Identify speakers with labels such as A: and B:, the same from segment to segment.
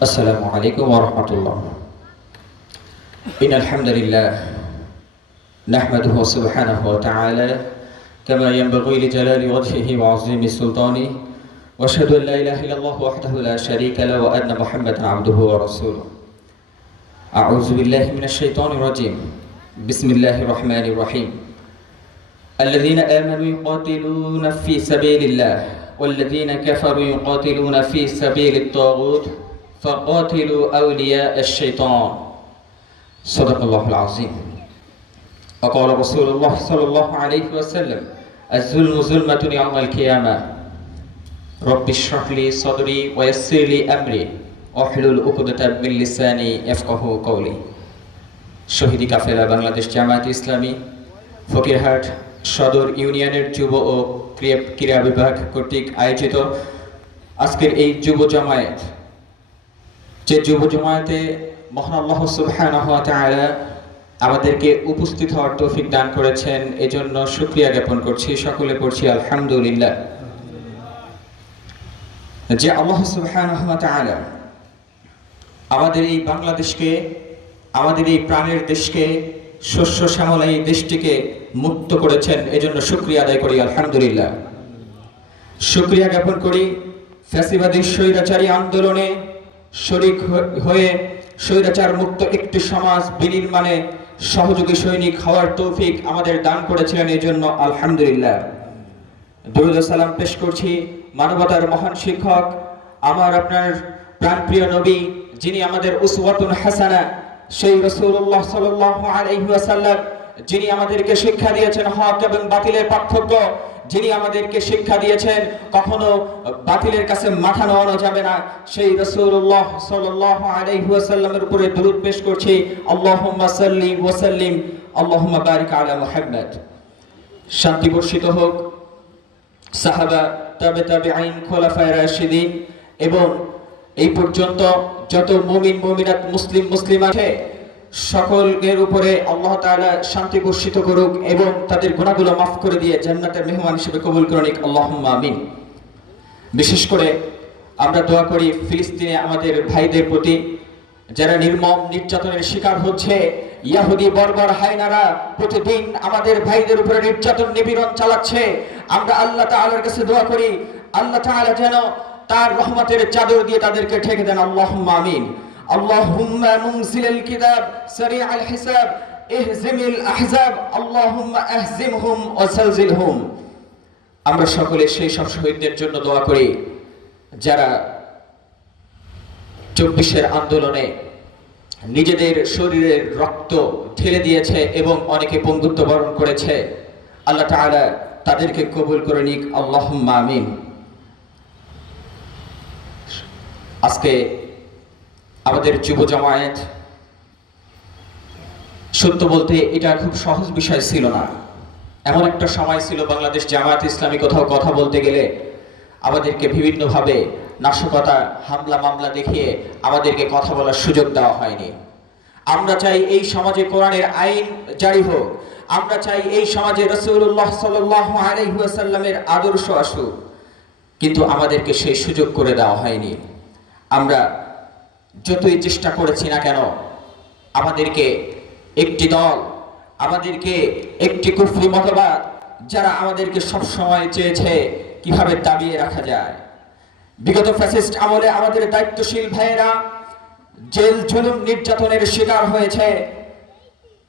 A: السلام عليكم ورحمة الله. إن الحمد لله نحمده سبحانه وتعالى كما ينبغي لجلال وجهه وعظيم سلطانه وأشهد أن لا إله إلا الله وحده لا شريك له وأن محمدا عبده ورسوله. أعوذ بالله من الشيطان الرجيم. بسم الله الرحمن الرحيم. الذين آمنوا يقاتلون في سبيل الله والذين كفروا يقاتلون في سبيل الطاغوت فقاتلوا أولياء الشيطان صدق الله العظيم وقال رسول الله صلى الله عليه وسلم الظلم ظلمة يوم القيامة رب اشرح لي صدري ويسر لي أمري واحلل عقدة من لساني يفقه قولي শহীদি কাফেলা বাংলাদেশ জামায়াত ইসলামী ফকিরহাট সদর ইউনিয়নের যুব ও ক্রিয়া- ক্রীড়া বিভাগ কর্তৃক আয়োজিত আজকের এই যুব জামায়াত যে যুব জামায়াতে মহান আল্লাহ সুবহানাহু আমাদেরকে উপস্থিত হওয়ার তৌফিক দান করেছেন, এজন্য শুকরিয়া জ্ঞাপন করছি, সকলে পড়ছি আলহামদুলিল্লাহ। যে আল্লাহ তাআলা আমাদের এই বাংলাদেশকে, আমাদের এই প্রাণের দেশকে, শস্য শ্যামলা এই দেশটিকে মুক্ত করেছেন, এজন্য শুক্রিয়া আদায় করি, আলহামদুলিল্লাহ। শুক্রিয়া জ্ঞাপন করি, ফ্যাসিবাদী স্বৈরাচারী আন্দোলনে শরিক হয়ে স্বৈরাচার মুক্ত একটি সমাজ বিনির্মাণে সহযোগী সৈনিক হওয়ার তৌফিক আমাদের দান করেছিলেন এই জন্য আলহামদুলিল্লাহ। দরুদ সালাম পেশ করছি মানবতার মহান শিক্ষক, আমার আপনার প্রাণপ্রিয় নবী, যিনি আমাদের উসওয়াতুন হাসানা, সেই রাসূলুল্লাহ সাল্লাল্লাহু আলাইহি ওয়াসাল্লাম, যিনি আমাদেরকে শিক্ষা দিয়েছেন হক এবং বাতিলের পার্থক্য যিনি আমাদেরকে শিক্ষা দিয়েছেন, কখনো বাতিলের কাছে মাথা নোয়ানো যাবে না। সেই রাসূলুল্লাহ সাল্লাল্লাহু আলাইহি ওয়াসাল্লামের উপরে দরুদ পেশ করছি। আল্লাহুম্মা সাল্লি ওয়া সাল্লিম, আল্লাহুম্মা বারিক আলা শান্তি বর্ষিত হোক। সাহাবা, তাবে তাবে আইন খোলাফায় রাশিদিন, এবং এই পর্যন্ত যত মুমিন, মুমিনাত, মুসলিম মুসলিম আছে সকলের উপরে আল্লাহ তাআলা শান্তি বর্ষিত করুক এবং তাদের গুনাহগুলো মাফ করে দিয়ে জান্নাতের মেহমান হিসেবে কবুল করুন আল্লাহুম্মা আমিন। বিশেষ করে আমরা দোয়া করি ফিলিস্তিনে আমাদের ভাইদের প্রতি, যারা নির্মম নির্যাতনের শিকার হচ্ছে, ইয়াহুদি বর্বর হায়নারা প্রতিদিন আমাদের ভাইদের উপরে নির্যাতন নিপীড়ন চালাচ্ছে। আমরা আল্লাহ তাআলার কাছে দোয়া করি, আল্লাহ তাআলা যেন তার রহমতের চাদর দিয়ে তাদেরকে ঠেকে দেন। আল্লাহুম্মা আমিন। মুনজিলাল কিতাব, সারিআল হিসাব, ইহজিমিল আহজাব, আল্লাহুম্মা আহজিমহুম ওয়া জালজিলহুম আমরা সকলে সেই সব শহীদদের জন্য দোয়া করি, যারা চব্বিশের আন্দোলনে নিজেদের শরীরের রক্ত ঢেলে দিয়েছে এবং অনেকে পঙ্গুত্ব বরণ করেছে, আল্লাহ তাআলা তাদেরকে কবুল করে নিক। আল্লাহ আমিন। আজকে আমাদের যুব জামায়াত সত্য বলতে এটা খুব সহজ বিষয় ছিল না। এমন একটা সময় ছিল বাংলাদেশ জামায়াত ইসলামী কোথাও কথা বলতে গেলে আমাদেরকে বিভিন্নভাবে নাশকতা, হামলা, মামলা দেখিয়ে আমাদেরকে কথা বলার সুযোগ দেওয়া হয়নি। আমরা চাই এই সমাজে কোরআনের আইন জারি হোক। আমরা চাই এই সমাজে রসুল্লাহ ওয়াসাল্লামের আদর্শ আসুক। কিন্তু আমাদেরকে সেই সুযোগ করে দেওয়া হয়নি। আমরা যতই চেষ্টা করেছি না কেন, আমাদেরকে একটি দল, আমাদেরকে একটি কুফরি মতবাদ, যারা আমাদেরকে সব সময় চেয়েছে কীভাবে দাবিয়ে রাখা যায়। বিগত ফ্যাসিস্ট আমলে আমাদের দায়িত্বশীল ভাইয়েরা জেল জুলুম নির্যাতনের শিকার হয়েছে।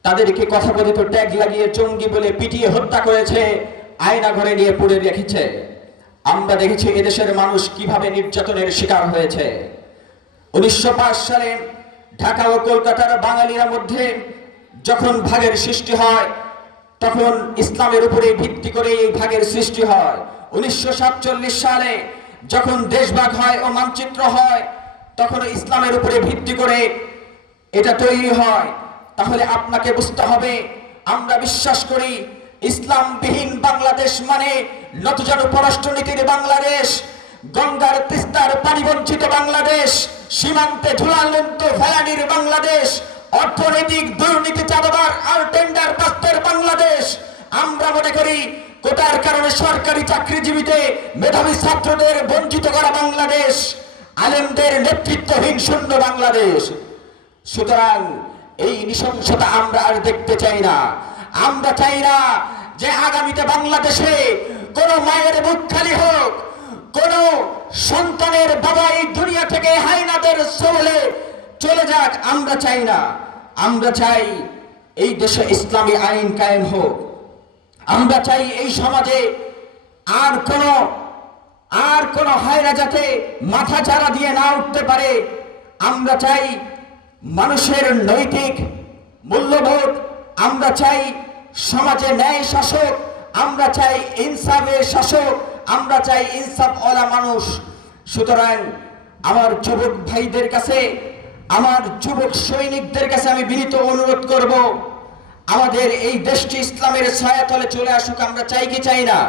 A: তাদেরকে কথা কথাকথিত ট্যাগ লাগিয়ে জঙ্গি বলে পিটিয়ে হত্যা করেছে, আয়না ঘরে নিয়ে পুড়ে রেখেছে। আমরা দেখেছি এদেশের মানুষ কীভাবে নির্যাতনের শিকার হয়েছে। উনিশশো পাঁচ সালে ঢাকা ও কলকাতার বাঙালিরা মধ্যে যখন ভাগের সৃষ্টি হয়, তখন ইসলামের উপরে ভিত্তি করে এই ভাগের সৃষ্টি হয়। উনিশশো সাতচল্লিশ সালে যখন দেশভাগ হয় ও মানচিত্র হয়, তখন ইসলামের উপরে ভিত্তি করে এটা তৈরি হয়। তাহলে আপনাকে বুঝতে হবে, আমরা বিশ্বাস করি ইসলামবিহীন বাংলাদেশ মানে নতজানু পররাষ্ট্রনীতির বাংলাদেশ। গঙ্গার তিস্তার পানি বঞ্চিত বাংলাদেশ, সীমান্তে ঝুলালন্ত ফেলানির বাংলাদেশ, অর্থনৈতিক দুর্নীতি চাঁদাবার আর টেন্ডার বাস্তের বাংলাদেশ। আমরা মনে করি, কোটার কারণে সরকারি চাকরিজীবীতে মেধাবী ছাত্রদের বঞ্চিত করা বাংলাদেশ, আলেমদের নেতৃত্বহীন শূন্য বাংলাদেশ। সুতরাং এই নৃশংসতা আমরা আর দেখতে চাই না। আমরা চাই না যে আগামীতে বাংলাদেশে কোন মায়ের মুখ খালি হোক কোন সন্তানের বাবা এই দুনিয়া থেকে হাইনাদের সবলে চলে যাক, আমরা চাই না। আমরা চাই এই দেশে ইসলামী আইন কায়েম হোক। আমরা চাই এই সমাজে আর কোন আর কোন হায়রা যাতে মাথা চারা দিয়ে না উঠতে পারে। আমরা চাই মানুষের নৈতিক মূল্যবোধ। আমরা চাই সমাজে ন্যায় শাসক আমরা চাই ইনসাফের শাসক। আমরা চাই ইনসাফ ওলা মানুষ। সুতরাং আমার যুবক ভাইদের কাছে, আমার যুবক সৈনিকদের কাছে আমি বিনীত অনুরোধ করব, আমাদের এই দেশটি ইসলামের ছায়াতলে চলে আসুক, আমরা চাই কি চাই না?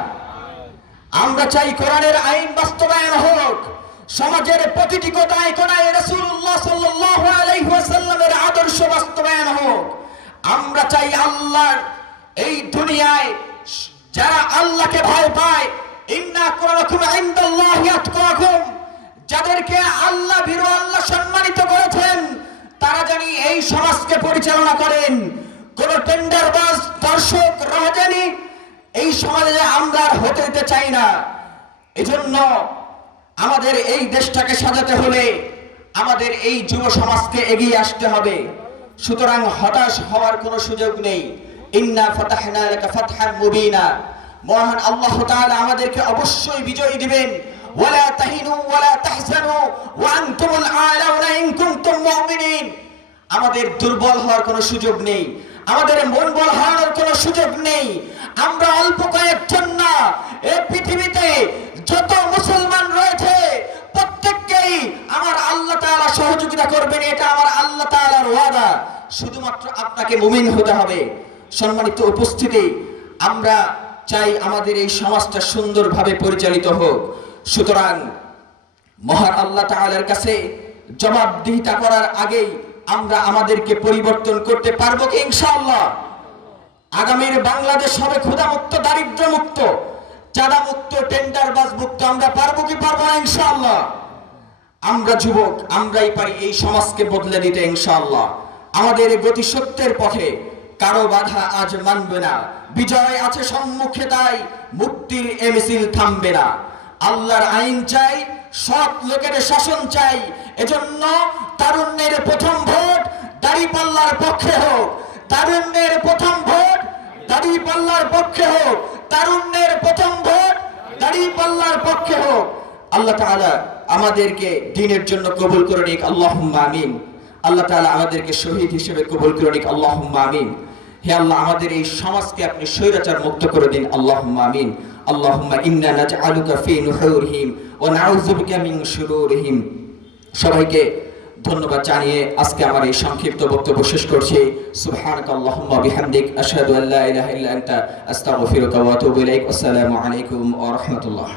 A: আমরা চাই কোরআনের আইন বাস্তবায়ন হোক, সমাজের প্রতিটি কোনায় কোনায় রাসূলুল্লাহ সাল্লাল্লাহু আলাইহি ওয়াসাল্লামের আদর্শ বাস্তবায়ন হোক, আমরা চাই আল্লাহর এই দুনিয়ায় যারা আল্লাহকে ভয় পায় যাদেরকে আল্লাহ ভীরু আল্লাহ সম্মানিত করেছেন, তারা জানি এই সমাজকে পরিচালনা করেন। কোন টেন্ডার টেন্ডারবাজ, দর্শক রাজানি এই সমাজে আমরা হতে দিতে চাই না। এজন্য আমাদের এই দেশটাকে সাজাতে হলে আমাদের এই যুব সমাজকে এগিয়ে আসতে হবে। সুতরাং হতাশ হওয়ার কোনো সুযোগ নেই। ইন্না ফাতাহনা লাকা ফাতহান মুবিনা। মহান আল্লাহ তাআলা আমাদেরকে অবশ্যই বিজয় দিবেন। ওয়ালা তাহিনু ওয়ালা তাহজানু ওয়া আনতুমুল আলাউনা ইন কুনতুম মুমিনিন। আমাদের দুর্বল হওয়ার কোনো সুযোগ নেই। আমাদের মন বল হারানোর কোনো সুযোগ নেই। আমরা অল্প কয়েকজন না। এই পৃথিবীতে যত মুসলমান রয়েছে, প্রত্যেককেই আমার আল্লাহ তাআলা সহযোগিতা করবেন। এটা আমার আল্লাহ তাআলার ওয়াদা। শুধুমাত্র আপনাকে মুমিন হতে হবে। সম্মানিত উপস্থিতি, আমরা চাই আমাদের এই সমাজটা সুন্দরভাবে পরিচালিত হোক। সুতরাং মহান আল্লাহ তাআলার কাছে জবাবদিহিতা করার আগেই আমরা আমাদেরকে পরিবর্তন করতে পারব কি ইনশাআল্লাহ? আগামীর বাংলাদেশ হবে ক্ষুধামুক্ত দারিদ্র মুক্ত চাঁদা মুক্ত টেন্ডারবাজ মুক্ত আমরা পারব কি পারব না ইনশাআল্লাহ? আমরা যুবক, আমরাই পারি এই সমাজকে বদলে দিতে ইনশাআল্লাহ। আমাদের গতি সত্যের পথে কারও বাধা আজ মানবে না। বিজয় আছে সম্মুখে তাই মুক্তির এ মিছিল থামবে না। আল্লাহর আইন চাই, সৎ লোকের শাসন চাই। এজন্য তারুণ্যের প্রথম ভোট দাড়িপাল্লার পক্ষে হোক। তারুণ্যের প্রথম ভোট দাড়িপাল্লার পক্ষে হোক। তারুণ্যের প্রথম ভোট দাড়িপাল্লার পক্ষে হোক। আল্লাহ তাআলা আমাদেরকে দিনের জন্য কবুল করে নিক। আল্লাহুম্মা আমিন। আল্লাহ তাআলা আমাদেরকে শহীদ হিসেবে কবুল করে নিক। আল্লাহুম্মা আমিন। হে আল্লাহ, আমাদের এই সমাজকে আপনি স্বৈরাচার মুক্ত করে দিন। আল্লাহুম্মা আমিন। আল্লাহুম্মা ইন্না নাজআলুকা ফি নুহুরহিম ওয়া নাউযু বিকা মিন শুরুরহিম। সবাইকে ধন্যবাদ জানিয়ে আজকে আমার এই সংক্ষিপ্ত বক্তব্য শেষ করছি। সুবহানাক আল্লাহুম্মা বিহামদিক। আশহাদু আল্লা ইলাহা ইল্লা আনতা। আস্তাগফিরুকা ওয়া আতুবু ইলাইক। আসসালামু আলাইকুম ওয়া রাহমাতুল্লাহ।